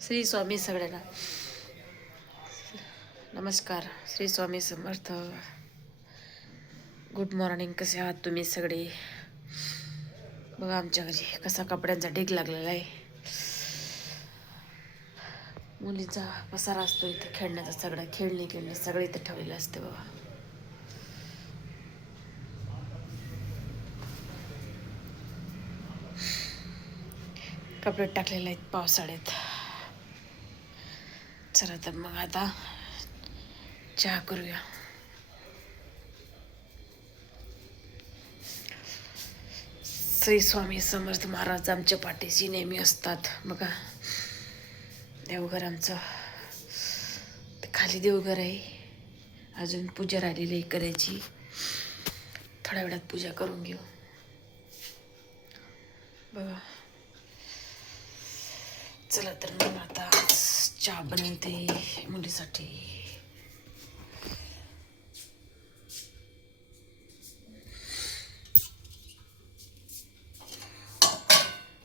श्री स्वामी सगळ्यांना नमस्कार. Shri Swami Samarth. Good morning. कसे आहात तुम्ही सगळे? बघा आमच्या घरी कसा कपड्यांचा ढीग लागलेला आहे. मुलीचा पसारा असतो इथे, खेळण्याचा सगळा खेळणे सगळे इथे ठेवलेलं असते बाबा. कपडे टाकलेले आहेत पावसाळ्यात. चला तर मग आता चहा करूया. श्री स्वामी समर्थ महाराज आमच्या पाठीशी नेहमी असतात. बघा देवघर आमचं ते खाली देवघर आहे. अजून पूजा राहिलेली आहे करायची. थोड्या वेळात पूजा करून घेऊ. बघा चला तर मग आता चहा बनवते मुलीसाठी.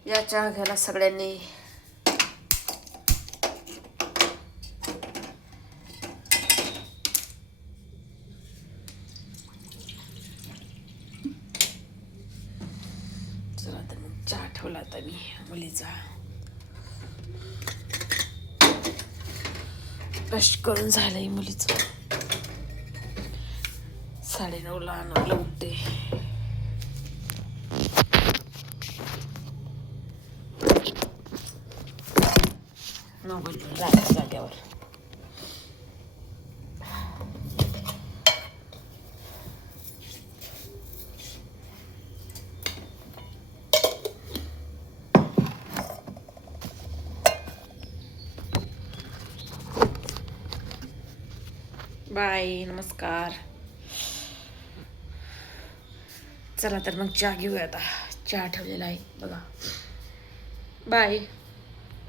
या चहा घ्यायला सगळ्यांनी. चला तर मग चहा ठेवला आता मी मुलीचा. ब्रश करून झालंय मुलीचं. 9:30ला 9ला उठते. जाग्यावर बाय. नमस्कार. चला तर मग चहा घेऊया आता. चहा ठेवलेला आहे बघा. बाय.